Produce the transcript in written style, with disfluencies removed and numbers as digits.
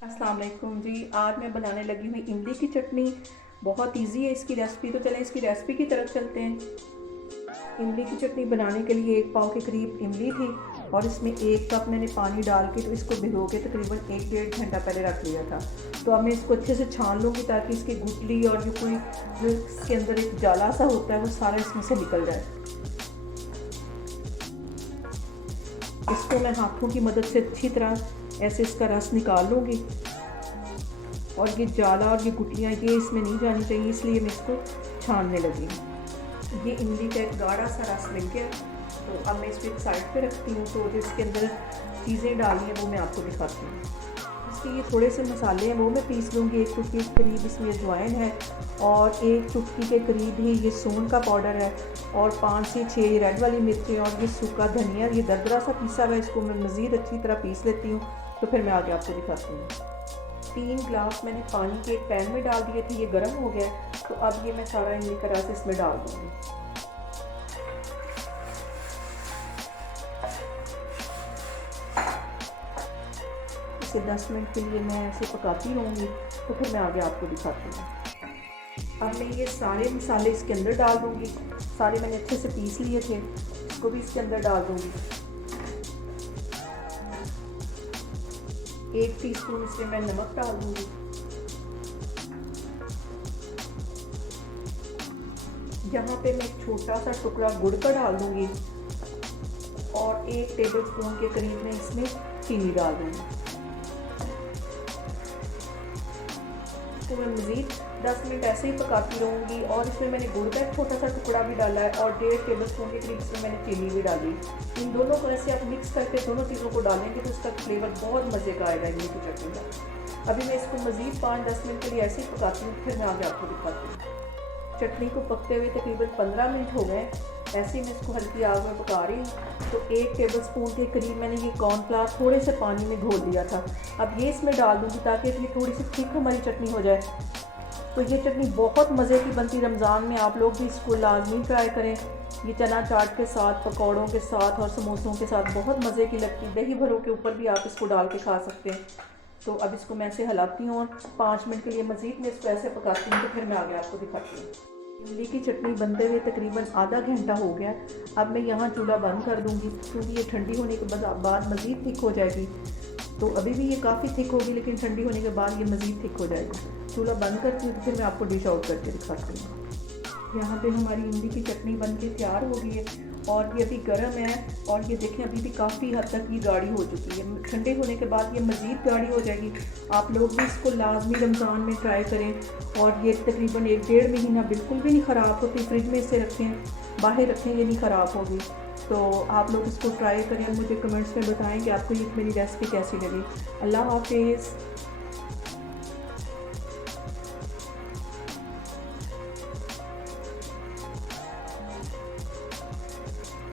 अस्सलाम वालेकुम जी। आज मैं बनाने लगी हुई इमली की चटनी। बहुत इजी है इसकी रेसिपी। तो चलें इसकी रेसिपी की तरफ चलते हैं। इमली की चटनी बनाने के लिए 1 पाव के करीब इमली थी और इसमें 1 कप मैंने पानी डाल के तो इसको भिगो के तकरीबन 1-1.5 घंटा पहले रख लिया था। तो अब मैं इसको अच्छे से छान लूँगी ताकि इसकी गुठली और जो इसके अंदर एक जाला सा होता है वो सारा इसमें से निकल जाए। इसको मैं हाथों की मदद से अच्छी तरह ऐसे इसका रस निकाल लूँगी और ये जाला और ये गुटियाँ ये इसमें नहीं जानी चाहिए, इसलिए मैं इसको छानने लगी। ये इमली का एक गाढ़ा सा रस मिल गया। तो अब मैं इसको एक साइड पे रखती हूँ। तो जो इसके अंदर चीज़ें डाली हैं वो मैं आपको दिखाती हूँ। इसके ये थोड़े से मसाले हैं वो मैं पीस लूँगी। 1 चुटकी के करीब इसमें अजवाइन है और 1 चुटकी के करीब ही ये सूंड का पाउडर है और 5 से 6 रेड वाली मिर्चें और ये सूखा धनिया, ये दरदरा सा पीसा हुआ है। इसको मैं मज़ीद अच्छी तरह पीस लेती हूँ। तो फिर मैं आगे आपको दिखाती हूँ। 3 गिलास मैंने पानी के एक पैन में डाल दिए थे, ये गर्म हो गया। तो अब ये मैं सारा इमली का रस इसमें डाल दूँगी। इसे 10 मिनट के लिए मैं ऐसे पकाती रहूँगी। तो फिर मैं आगे आपको दिखाती हूँ। अब मैं ये सारे मसाले इसके अंदर डाल दूँगी। सारे मैंने अच्छे से पीस लिए थे, इसको भी इसके अंदर डाल दूँगी। 1 टीस्पून इसमें मैं नमक डाल दूँगी। यहाँ पे मैं एक छोटा सा टुकड़ा गुड़ का डाल दूँगी और 1 टेबलस्पून के करीब मैं इसमें चीनी डाल दूँगी। तो मैं मज़ीद 10 मिनट ऐसे ही पकाती रहूँगी। और इसमें मैंने गुड़ का एक छोटा सा टुकड़ा भी डाला है और 1.5 टेबलस्पून के करीब इसमें मैंने चीनी भी डाली। इन दोनों को ऐसे आप मिक्स करके दोनों चीज़ों को डालेंगे तो इसका फ्लेवर बहुत मज़े का आएगा इमली की चटनी का। अभी मैं इसको मज़ीद 5-10 मिनट के लिए ऐसे ही पकाती हूँ, फिर मैं आगे आपको दिखाती हूँ। चटनी को पकते हुए तकरीबन 15 मिनट हो गए। ऐसे ही मैं इसको हल्की आग में पका रही हूँ। तो 1 टेबलस्पून के करीब मैंने ये कॉर्नफ्लावर थोड़े से पानी में घोल दिया था। अब ये इसमें डाल दूँगी ताकि ये थोड़ी सी थिक हमारी चटनी हो जाए। तो ये चटनी बहुत मज़े की बनती। रमज़ान में आप लोग भी इसको लाजमी ट्राई करें। ये चना चाट के साथ, पकौड़ों के साथ और समोसों के साथ बहुत मज़े की लगती। दही भरों के ऊपर भी आप इसको डाल के खा सकते हैं। तो अब इसको मैं ऐसे हिलाती हूँ और 5 मिनट के लिए मज़ीद मैं इसको ऐसे पकाती हूँ। तो फिर मैं आगे आपको दिखाती हूँ। इमली की चटनी बनते हुए तकरीबन आधा घंटा हो गया। अब मैं यहाँ चूल्हा बंद कर दूँगी क्योंकि ये ठंडी होने के बाद मज़ीद थिक हो जाएगी। तो अभी भी ये काफ़ी थिक होगी लेकिन ठंडी होने के बाद ये मज़ीद थिक हो जाएगी। चूल्हा बंद करती हूँ तो फिर मैं आपको डिश आउट करके दिखाती हूँ। यहाँ पे हमारी इमली की चटनी बनके तैयार हो गई है और ये अभी गर्म है। और ये देखें अभी भी काफ़ी हद तक ये गाढ़ी हो चुकी है। ठंडे होने के बाद ये मज़ीद गाढ़ी हो जाएगी। आप लोग भी इसको लाजमी रमज़ान में ट्राई करें। और ये तकरीबन 1-1.5 महीना बिल्कुल भी नहीं ख़राब होती। फ्रिज में इसे रखें, बाहर रखें, ये नहीं ख़राब होगी। तो आप लोग इसको ट्राई करें। मुझे कमेंट्स में बताएं कि आपको ये मेरी रेसिपी कैसी लगी। अल्लाह हाफिज़।